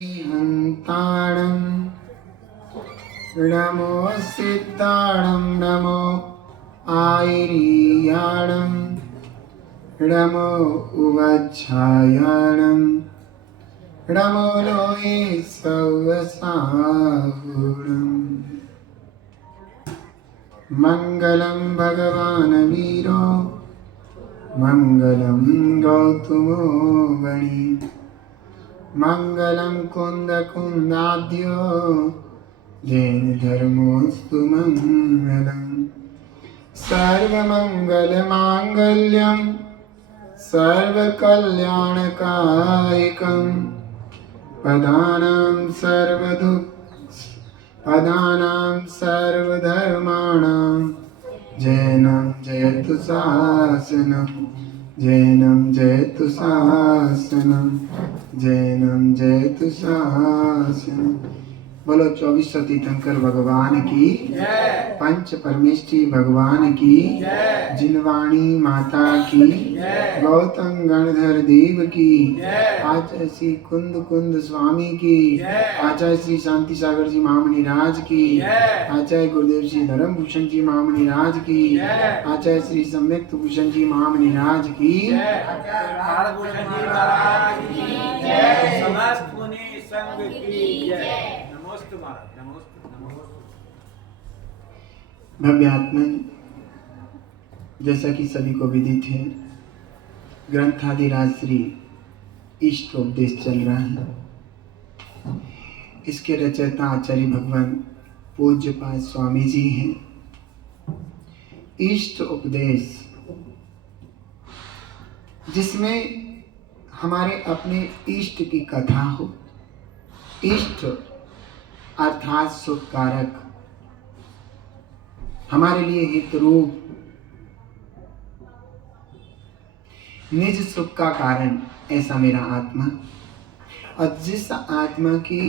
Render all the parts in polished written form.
हन्ताणं नमो सिद्धाणं नमो आयर्याणं नमो उवच्छायाणं नमो लोये सवसाहुणम् मङ्गलं भगवान् वीरो मङ्गलं गौतमो गणी मङ्गलं कुन्दकुन्दाद्यो जैन धर्मोऽस्तु मङ्गलम् सर्वमङ्गलमाङ्गल्यं सर्वकल्याणकारिकं पदानां सर्वधर्माणां जैनं जयतु शासनं जैनं जयतु शासनं जैनं जयतु शासनं। बोलो 24 तीर्थंकर भगवान की, पंच परमेष्ठी भगवान की, जिनवाणी माता की, गौतम गणधर देव की, आचार्य श्री कुंद कुंद स्वामी की, आचार्य श्री शांति सागर जी महामणि राज की, आचार्य गुरुदेव श्री धर्म भूषण जी महामणि राज की, आचार्य श्री सम्यक्त भूषण जी महामणि राज की, समस्त मुनि संघ की जय। भव्यात्मन, जैसा कि सभी को विदित है, ग्रंथादिराज श्री इष्टोपदेश चल रहा है। इसके रचयिता आचार्य भगवान पूज्यपाद स्वामी जी हैं। इष्ट उपदेश जिसमें हमारे अपने इष्ट की कथा हो। इष्ट अर्थात सुख कारक, हमारे लिए हितरूप, निज सुख का कारण, ऐसा मेरा आत्मा। और जिस आत्मा की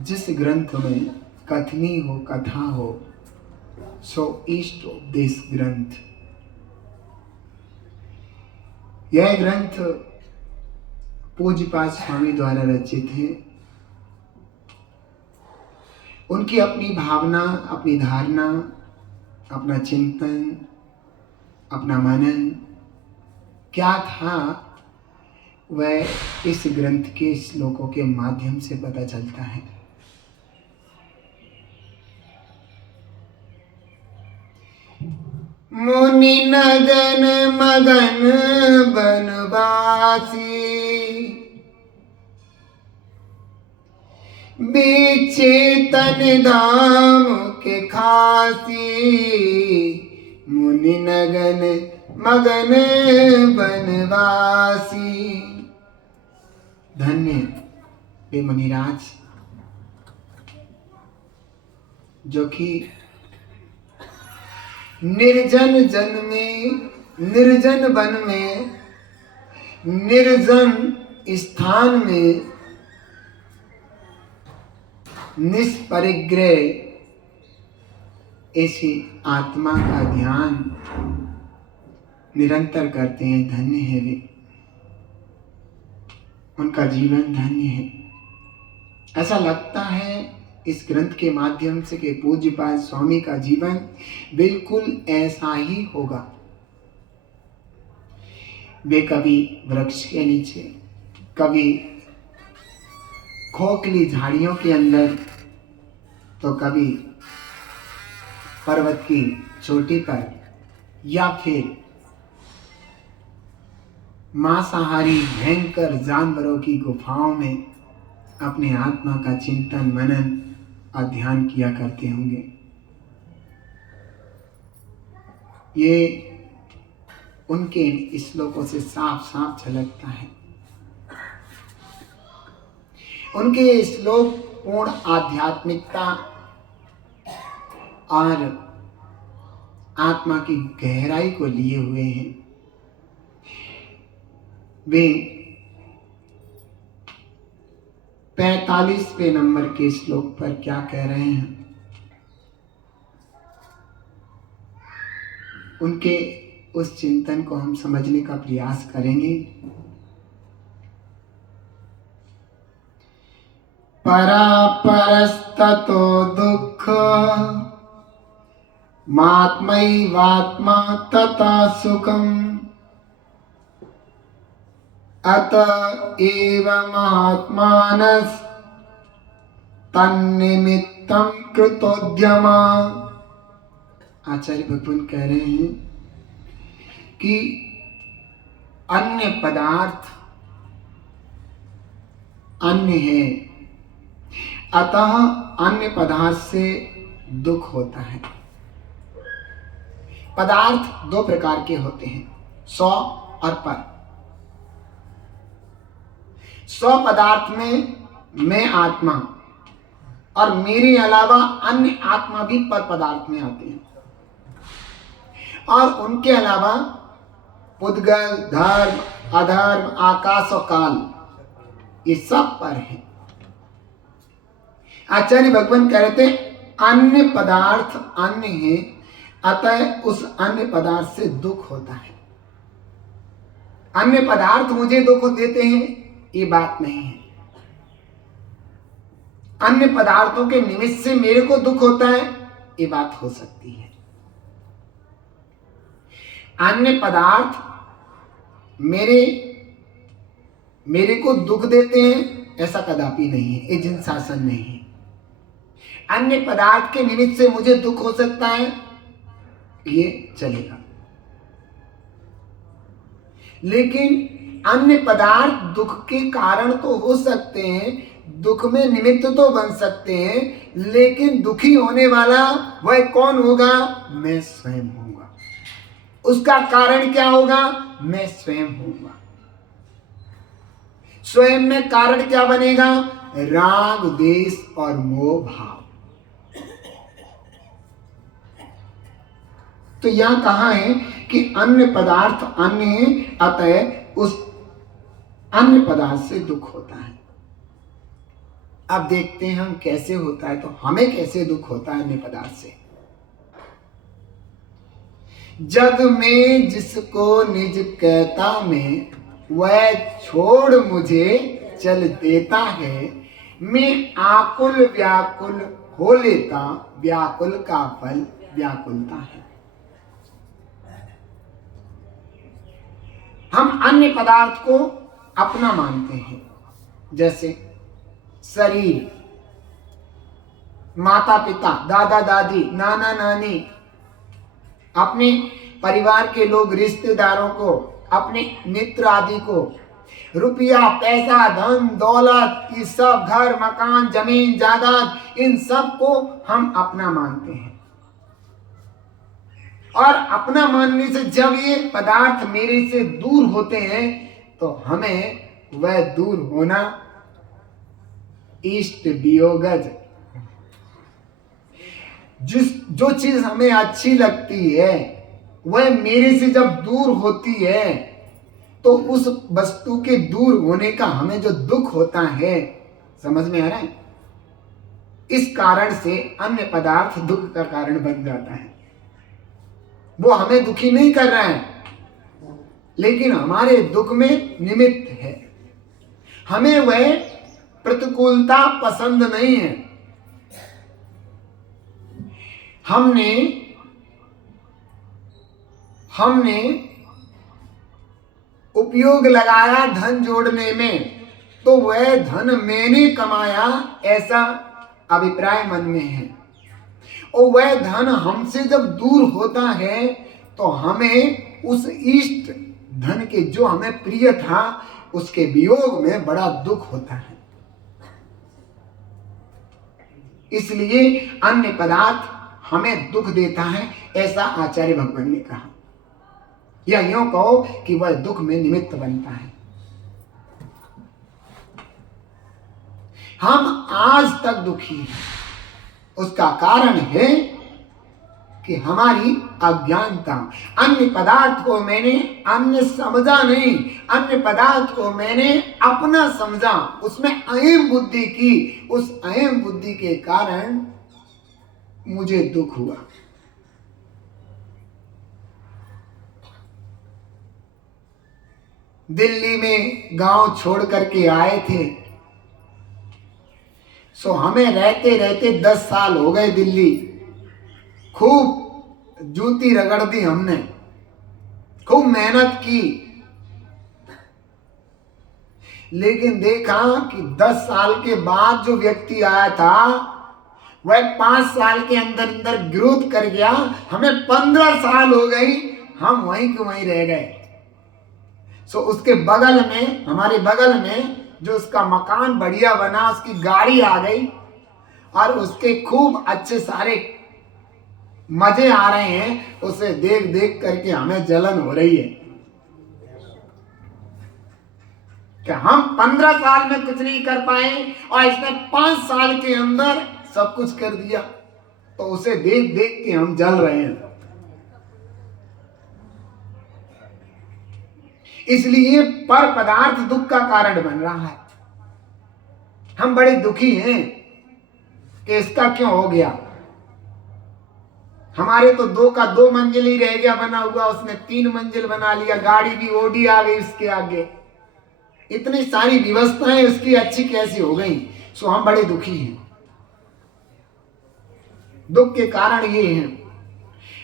जिस ग्रंथ में कथनी हो, कथा हो, सो इष्ट उपदेश ग्रंथ। यह ग्रंथ पूज्यपाद स्वामी द्वारा रचित है। उनकी अपनी भावना, अपनी धारणा, अपना चिंतन, अपना मनन क्या था, वह इस ग्रंथ के श्लोकों के माध्यम से पता चलता है। मुनि नगन मगन बनवासी, बीचे तन दाम के खासी, मुनि नगन मगन बनवासी। धन्य वे मुनिराज जो कि निर्जन जन में, निर्जन वन में, निर्जन स्थान में निष्परिग्रह ऐसी आत्मा का ध्यान निरंतर करते हैं। धन्य है वे, उनका जीवन धन्य है। ऐसा लगता है इस ग्रंथ के माध्यम से कि पूज्यपाद स्वामी का जीवन बिल्कुल ऐसा ही होगा। वे कभी वृक्ष के नीचे, कभी खोखली झाड़ियों के अंदर, तो कभी पर्वत की चोटी पर, या फिर मांसाहारी भयंकर जानवरों की गुफाओं में अपने आत्मा का चिंतन, मनन और ध्यान किया करते होंगे। ये उनके श्लोकों से साफ साफ झलकता है। उनके श्लोक पूर्ण आध्यात्मिकता और आत्मा की गहराई को लिए हुए हैं। वे 45वें नंबर के श्लोक पर क्या कह रहे हैं, उनके उस चिंतन को हम समझने का प्रयास करेंगे। परापरस्ततो दुःख मात्मैवात्मा तथा सुखम् अत एव महात्मानस् तन्निमित्तं कृतोद्यमा। आचार्य भगवान कह रहे हैं कि अन्य पदार्थ अन्य है, अतः अन्य पदार्थ से दुख होता है। पदार्थ दो प्रकार के होते हैं, स्व और पर। स्व पदार्थ में मैं आत्मा और मेरे अलावा अन्य आत्मा भी पर पदार्थ में आते हैं, और उनके अलावा पुद्गल, धर्म, अधर्म, आकाश और काल, ये सब पर है। आचार्य भगवान कह रहे थे अन्य पदार्थ अन्य है, अतः उस अन्य पदार्थ से दुख होता है। अन्य पदार्थ मुझे दुख देते हैं, ये बात नहीं है। अन्य पदार्थों के निमित्त से मेरे को दुख होता है, ये बात हो सकती है। अन्य पदार्थ मेरे को दुख देते हैं, ऐसा कदापि नहीं है, ये जिन शासन नहीं है। अन्य पदार्थ के निमित्त से मुझे दुख हो सकता है, ये चलेगा, लेकिन अन्य पदार्थ दुख के कारण तो हो सकते हैं, दुख में निमित्त तो बन सकते हैं, लेकिन दुखी होने वाला वह कौन होगा? मैं स्वयं होऊंगा। उसका कारण क्या होगा? मैं स्वयं होऊंगा। स्वयं में कारण क्या बनेगा? राग, द्वेष और मोह भाव। तो यहां कहा है कि अन्य पदार्थ अन्य है, अतः उस अन्य पदार्थ से दुख होता है। अब देखते हैं हम कैसे होता है, तो हमें कैसे दुख होता है अन्य पदार्थ से। जग में जिसको निज कहता मैं, वह छोड़ मुझे चल देता है। मैं आकुल व्याकुल हो लेता, व्याकुल का फल व्याकुलता है। हम अन्य पदार्थ को अपना मानते हैं, जैसे शरीर, माता पिता, दादा दादी, नाना नानी, अपने परिवार के लोग, रिश्तेदारों को, अपने मित्र आदि को, रुपया, पैसा, धन दौलत, ये सब, घर मकान, जमीन जायदाद, इन सब को हम अपना मानते हैं। और अपना मानने से जब ये पदार्थ मेरे से दूर होते हैं, तो हमें वह दूर होना इष्ट वियोगज, जो चीज हमें अच्छी लगती है वह मेरे से जब दूर होती है, तो उस वस्तु के दूर होने का हमें जो दुख होता है, समझ में आ रहा है? इस कारण से अन्य पदार्थ दुख का कारण बन जाता है। वो हमें दुखी नहीं कर रहा है, लेकिन हमारे दुख में निमित्त है। हमें वह प्रतिकूलता पसंद नहीं है। हमने उपयोग लगाया धन जोड़ने में, तो वह धन मैंने कमाया, ऐसा अभिप्राय मन में है। और वह धन हमसे जब दूर होता है, तो हमें उस इष्ट धन के, जो हमें प्रिय था, उसके वियोग में बड़ा दुख होता है। इसलिए अन्य पदार्थ हमें दुख देता है, ऐसा आचार्य भगवान ने कहा। या यूं कहो कि वह दुख में निमित्त बनता है। हम आज तक दुखी हैं, उसका कारण है कि हमारी अज्ञानता। अन्य पदार्थ को मैंने अन्य समझा नहीं, अन्य पदार्थ को मैंने अपना समझा, उसमें अहम बुद्धि की। उस अहम बुद्धि के कारण मुझे दुख हुआ। दिल्ली में गांव छोड़ करके आए थे, सो हमें रहते रहते 10 साल हो गए दिल्ली। खूब जूती रगड़ दी हमने, खूब मेहनत की, लेकिन देखा कि 10 साल के बाद जो व्यक्ति आया था वह 5 साल के अंदर अंदर ग्रोथ कर गया। हमें 15 साल हो गई, हम वहीं के वहीं रह गए। सो उसके बगल में, हमारे बगल में जो उसका मकान बढ़िया बना, उसकी गाड़ी आ गई और उसके खूब अच्छे सारे मजे आ रहे हैं। उसे देख देख करके हमें जलन हो रही है कि हम 15 साल में कुछ नहीं कर पाए और इसने 5 साल के अंदर सब कुछ कर दिया। तो उसे देख देख के हम जल रहे हैं। इसलिए पर पदार्थ दुख का कारण बन रहा है। हम बड़े दुखी हैं कि इसका क्यों हो गया। हमारे तो 2 का 2 मंजिल ही रह गया बना हुआ, उसने 3 मंजिल बना लिया, गाड़ी भी ओडी आ गई उसके आगे, इतनी सारी व्यवस्थाएं उसकी अच्छी कैसी हो गई। सो हम बड़े दुखी हैं। दुख के कारण ये है,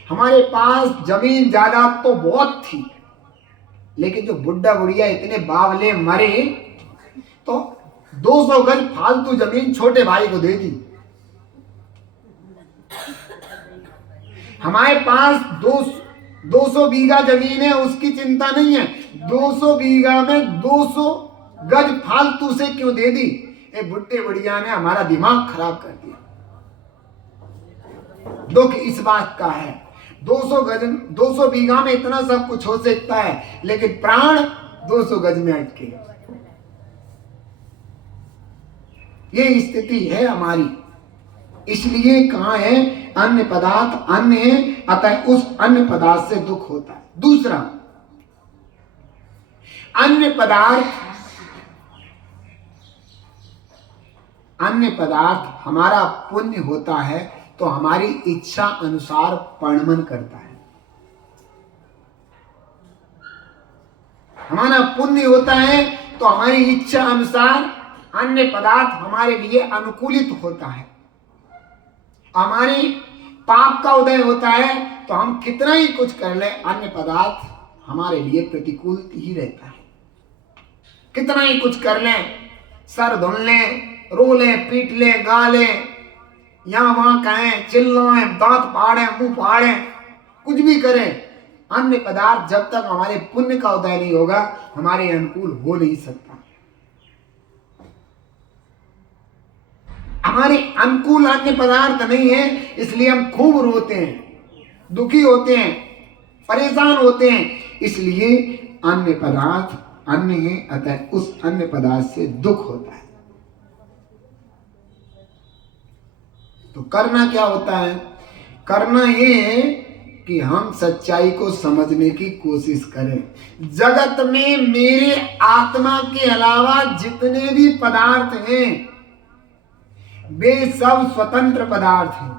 हमारे पास जमीन जायदाद तो बहुत थी, लेकिन जो बुढ़ा बुढ़िया इतने बावले मरे तो 200 गज फालतू जमीन छोटे भाई को दे दी। हमारे पास 200 बीघा जमीन है, उसकी चिंता नहीं है। 200 बीघा में 200 गज फालतू से क्यों दे दी। ये बुढ़े बुढ़िया ने हमारा दिमाग खराब कर दिया। दुख इस बात का है, 200 बीघा में इतना सब कुछ हो सकता है, लेकिन प्राण 200 गज में अटके। ये स्थिति है हमारी। इसलिए कहा है अन्य पदार्थ अन्य है, अतः उस अन्य पदार्थ से दुख होता है। दूसरा, अन्य पदार्थ हमारा पुण्य होता है तो हमारी इच्छा अनुसार परिणमन करता है। हमारा पुण्य होता है तो हमारी इच्छा अनुसार अन्य पदार्थ हमारे लिए अनुकूलित होता है। हमारी पाप का उदय होता है तो हम कितना ही कुछ कर ले, अन्य पदार्थ हमारे लिए प्रतिकूल ही रहता है। कितना ही कुछ कर लें, सर धुल लें, रो लें, पीट लें, गा लें, यहां वहां कहें, चिल्लाएं, दांत फाड़ें, मुंह फाड़ें, कुछ भी करें, अन्य पदार्थ जब तक हमारे पुण्य का उदय नहीं होगा हमारे अनुकूल हो नहीं सकता। हमारे अनुकूल अन्य पदार्थ नहीं है, इसलिए हम खूब रोते हैं, दुखी होते हैं, परेशान होते हैं। इसलिए अन्य पदार्थ अन्य है, अतः उस अन्य पदार्थ से दुख होता है। तो करना क्या होता है? करना ये है कि हम सच्चाई को समझने की कोशिश करें। जगत में मेरे आत्मा के अलावा जितने भी पदार्थ हैं वे सब स्वतंत्र पदार्थ हैं।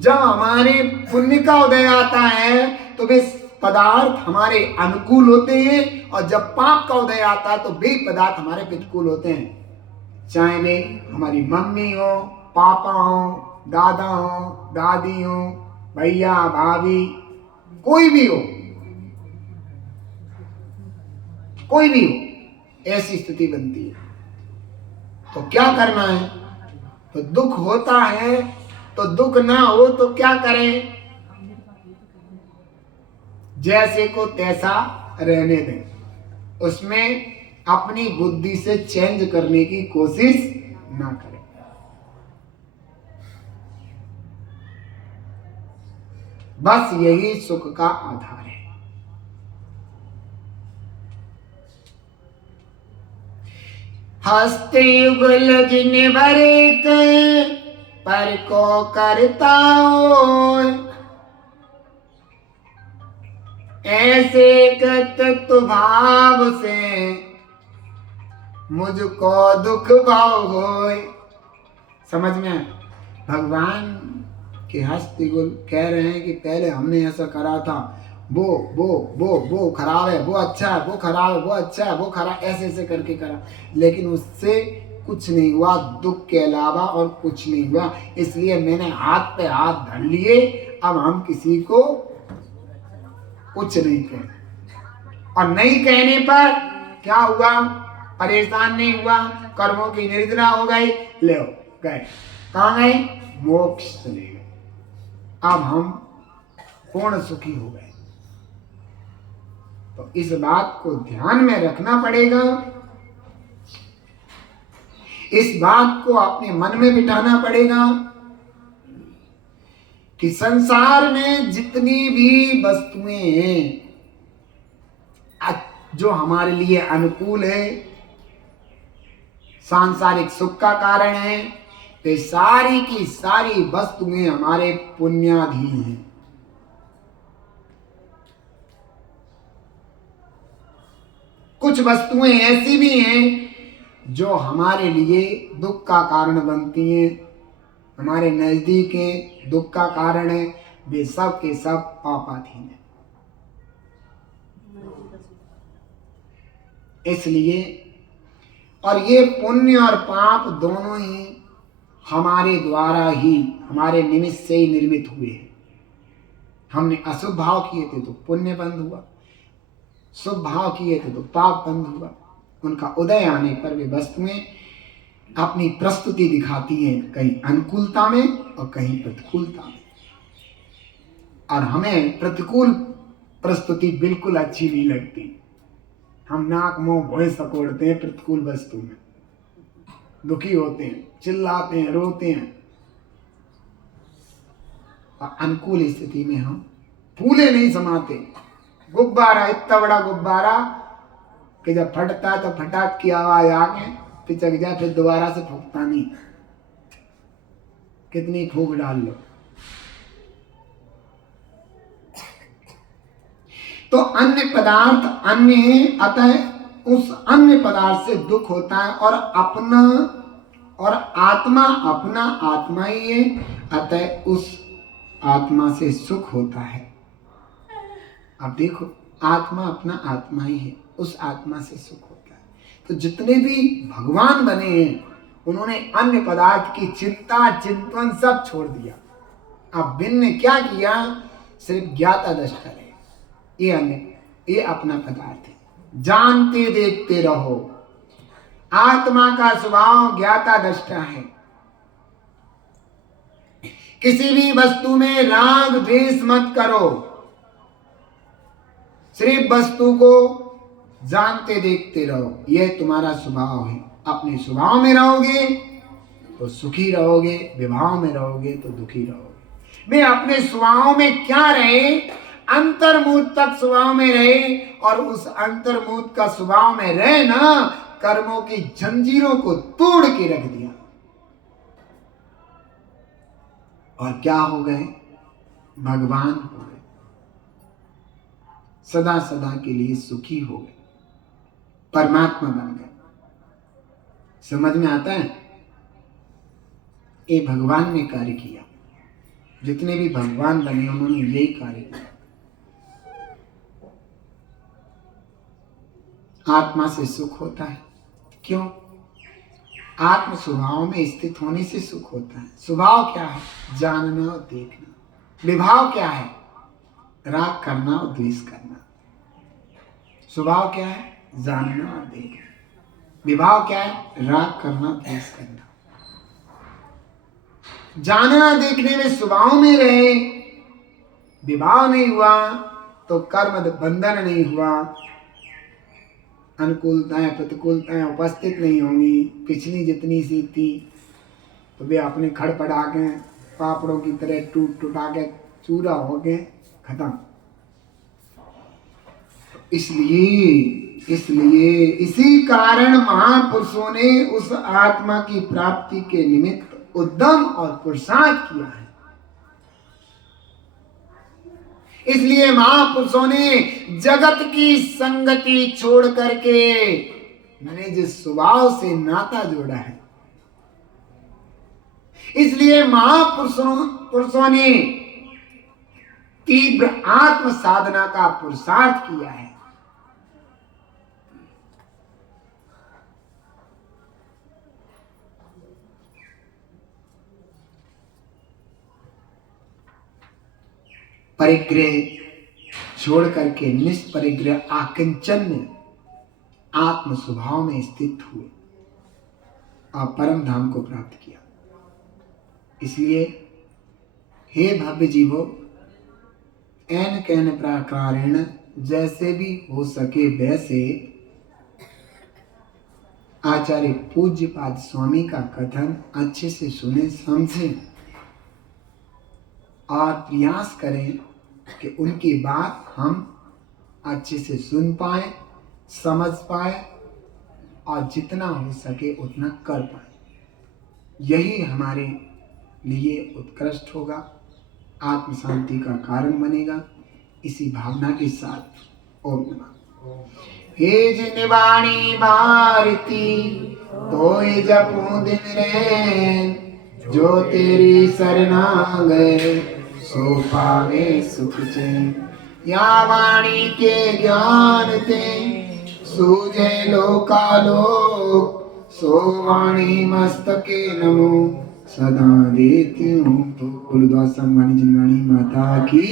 जब हमारे पुण्य का उदय आता है तो वे पदार्थ हमारे अनुकूल होते हैं, और जब पाप का उदय आता है तो वे पदार्थ हमारे प्रतिकूल होते हैं। चाहे वे हमारी मम्मी हो, पापा हो, दादा हो, दादी हो, भैया भाभी, कोई भी हो, ऐसी स्थिति बनती है। तो क्या करना है? तो दुख होता है तो दुख ना हो तो क्या करें? जैसे को तैसा रहने दें, उसमें अपनी बुद्धि से चेंज करने की कोशिश ना करें। बस यही सुख का आधार है। हंसते युगल जिन भरे पर को करता हो, ऐसे गत भाव से मुझको दुख भाव होय। समझ में? भगवान के हस्तिगुल कह रहे हैं कि पहले हमने ऐसा करा था वो खराब है, वो अच्छा है, वो खराब है, वो अच्छा है, वो खराब, ऐसे ऐसे करके करा, लेकिन उससे कुछ नहीं हुआ, दुख के अलावा और कुछ नहीं हुआ। इसलिए मैंने हाथ पे हाथ धर लिए, अब हम किसी को कुछ नहीं कहें। और नहीं कहने पर क्या हुआ, परेशान नहीं हुआ, कर्मों की निद्रा हो गई, ले गए, कहाँ गए, मोक्ष चले गए। अब हम पूर्ण सुखी हो गए। तो इस बात को ध्यान में रखना पड़ेगा, इस बात को अपने मन में बिठाना पड़ेगा कि संसार में जितनी भी वस्तुएं हैं जो हमारे लिए अनुकूल है, सांसारिक सुख का कारण है, तो सारी की सारी वस्तुएं हमारे पुण्याधीन हैं। कुछ वस्तुएं ऐसी भी हैं जो हमारे लिए दुख का कारण बनती हैं, हमारे नजदीक हैं, दुख का कारण है, वे सब के सब पापाधीन हैं। इसलिए और ये पुण्य और पाप दोनों ही हमारे द्वारा ही, हमारे निमित्त से ही निर्मित हुए हैं। हमने अशुभ भाव किए थे तो पुण्य बंद हुआ, शुभ भाव किए थे तो पाप बंद हुआ। उनका उदय आने पर वे वस्तुएं अपनी प्रस्तुति दिखाती हैं, कहीं अनुकूलता में और कहीं प्रतिकूलता में। और हमें प्रतिकूल प्रस्तुति बिल्कुल अच्छी नहीं लगती। हम नाक मुंह भोए सकोड़ते हैं प्रतिकूल वस्तु में, दुखी होते हैं, चिल्लाते हैं, रोते हैं। और अनुकूल स्थिति में हम फूले नहीं समाते। गुब्बारा, इतना बड़ा गुब्बारा कि जब फटता है तो फटाक की आवाज आके पिचक जाए, फिर दोबारा से फूकता नहीं, कितनी फूक डाल लो। तो अन्य पदार्थ अन्य है, अतः उस अन्य पदार्थ से दुख होता है, और अपना और आत्मा अपना आत्मा ही है, अतः उस आत्मा से सुख होता है। अब देखो, आत्मा अपना आत्मा ही है, उस आत्मा से सुख होता है। तो जितने भी भगवान बने हैं उन्होंने अन्य पदार्थ की चिंता चिंतन सब छोड़ दिया। अब बिन ने क्या किया, सिर्फ ज्ञाता दृष्टा रहे, ये अपना पदार्थ है, जानते देखते रहो। आत्मा का स्वभाव ज्ञाता दृष्टा है। किसी भी वस्तु में राग द्वेष मत करो, सिर्फ वस्तु को जानते देखते रहो, यह तुम्हारा स्वभाव है। अपने स्वभाव में रहोगे तो सुखी रहोगे, विभाव में रहोगे तो दुखी रहोगे। वे अपने स्वभाव में क्या रहे, अंतर्मुख तक स्वभाव में रहे, और उस अंतर्मुख का स्वभाव में रहे ना, कर्मों की जंजीरों को तोड़ के रख दिया, और क्या हो गए, भगवान हो गए, सदा सदा के लिए सुखी हो गए, परमात्मा बन गए। समझ में आता है, ये भगवान ने कार्य किया। जितने भी भगवान बने उन्होंने यही कार्य किया। आत्मा से सुख होता है, क्यों? आत्म स्वभाव में स्थित होने से सुख होता है। स्वभाव क्या है, जानना और देखना। विभाव क्या है, राग करना और द्वेष करना। स्वभाव क्या है, जानना और देखना। विभाव क्या है, राग करना, द्वेष करना। जानना देखने में स्वभाव में रहे, विभाव नहीं हुआ तो कर्म बंधन नहीं हुआ, अनुकूलताएं प्रतिकूलताएं उपस्थित नहीं होंगी। पिछली जितनी सी थी तो वे अपने खड़ पड़ा के पापड़ों की तरह टूट टूटा के चूरा हो गए, खत्म। इसलिए इसी कारण महापुरुषों ने उस आत्मा की प्राप्ति के निमित्त उद्यम और पुरुषार्थ किया है। इसलिए महापुरुषों ने जगत की संगति छोड़ करके निज स्वभाव से नाता जोड़ा है। इसलिए महापुरुषों ने तीव्र आत्म साधना का पुरुषार्थ किया है। परिग्रह छोड़ करके निष्परिग्रह आकिंचन आत्म स्वभाव में स्थित हुए और परम धाम को प्राप्त किया। इसलिए हे भव्य जीवो, एन कैन प्रकारेण जैसे भी हो सके वैसे आचार्य पूज्यपाद स्वामी का कथन अच्छे से सुने, समझें और प्रयास करें कि उनकी बात हम अच्छे से सुन पाए, समझ पाए और जितना हो सके उतना कर पाए। यही हमारे लिए उत्कृष्ट होगा, आत्म शांति का कारण बनेगा। इसी भावना के साथ ओम नमः। हे जिन वाणी भारती तोय जपू दिन रैन, जो तेरी शरणा गए सो पावे सुख चैन। या वाणी के ज्ञान ते सूझे लोकालोक, सो वाणी मस्तके नमो सदा देती हूँ। तो गुरुद्वारा संगवाणी जिनवाणी माता की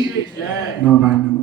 नौ बार नमो।